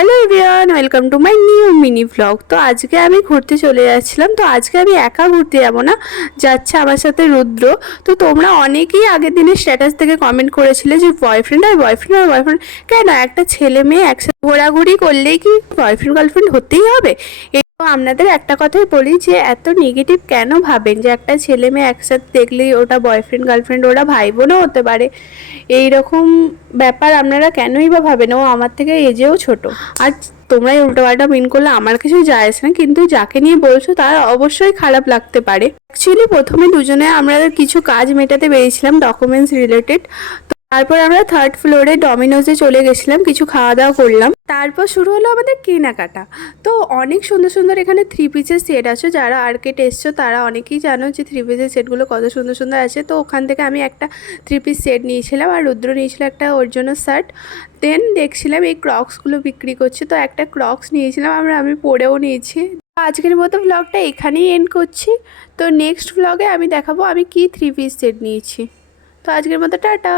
Hello everyone, welcome to my new mini vlog. তো আজকে আমি ঘুরতে চলে যাচ্ছিলাম। তো আজকে আমি একা ঘুরতে যাব না, যাচ্ছে আমার সাথে রুদ্র। তো তোমরা অনেকেই আগের দিনের স্ট্যাটাস থেকে কমেন্ট করেছিলে যে বয়ফ্রেন্ড কেন, একটা ছেলে মেয়ে একসাথে ঘোরাঘুরি করলেই কি বয়ফ্রেন্ড গার্লফ্রেন্ড হতেই হবে? তো আপনাদের একটা কথাই বলি যে এত নেগেটিভ কেন ভাবেন যে একটা ছেলে মেয়ে একসাথে দেখলেই ওটা বয়ফ্রেন্ড গার্লফ্রেন্ড, ওরা ভাই বোনও হতে পারে। এই রকম ব্যাপার আপনারা কেনই বা ভাবেন? ও আমার থেকে এজেও ছোট। আর তোমরা এই উল্টোপাল্টা মিন করলে আমার কিছু যায় আসে না, কিন্তু যাকে নিয়ে বলছো তার অবশ্যই খারাপ লাগতে পারে। অ্যাকচুয়ালি প্রথমে দুজনে আমরা কিছু কাজ মেটাতে বেরিয়েছিলাম, ডকুমেন্টস রিলেটেড। তারপর আমরা থার্ড ফ্লোরে ডমিনোজে চলে গেছিলাম, কিছু খাওয়া দাওয়া করলাম। তারপর শুরু হলো আমাদের কেনাকাটা। তো অনেক সুন্দর সুন্দর এখানে থ্রি পিসের সেট আছে। যারা আর্কেট এসছো তারা অনেকেই জানো যে থ্রি পিসের সেটগুলো কত সুন্দর সুন্দর আছে। তো ওখান থেকে আমি একটা থ্রি পিস সেট নিয়েছিলাম, আর রুদ্র নিয়েছিল একটা ওর জন্য শার্ট। দেন দেখছিলাম এই ক্রক্সগুলো বিক্রি করছে, তো একটা ক্রক্স নিয়েছিলাম, আমি পরেও নিয়েছি। আজকের মতো ভ্লগটা এখানেই এন্ড করছি। তো নেক্সট ভ্লগে আমি দেখাবো আমি কি থ্রি পিস সেট নিয়েছি। তো আজকের মতো টাটা।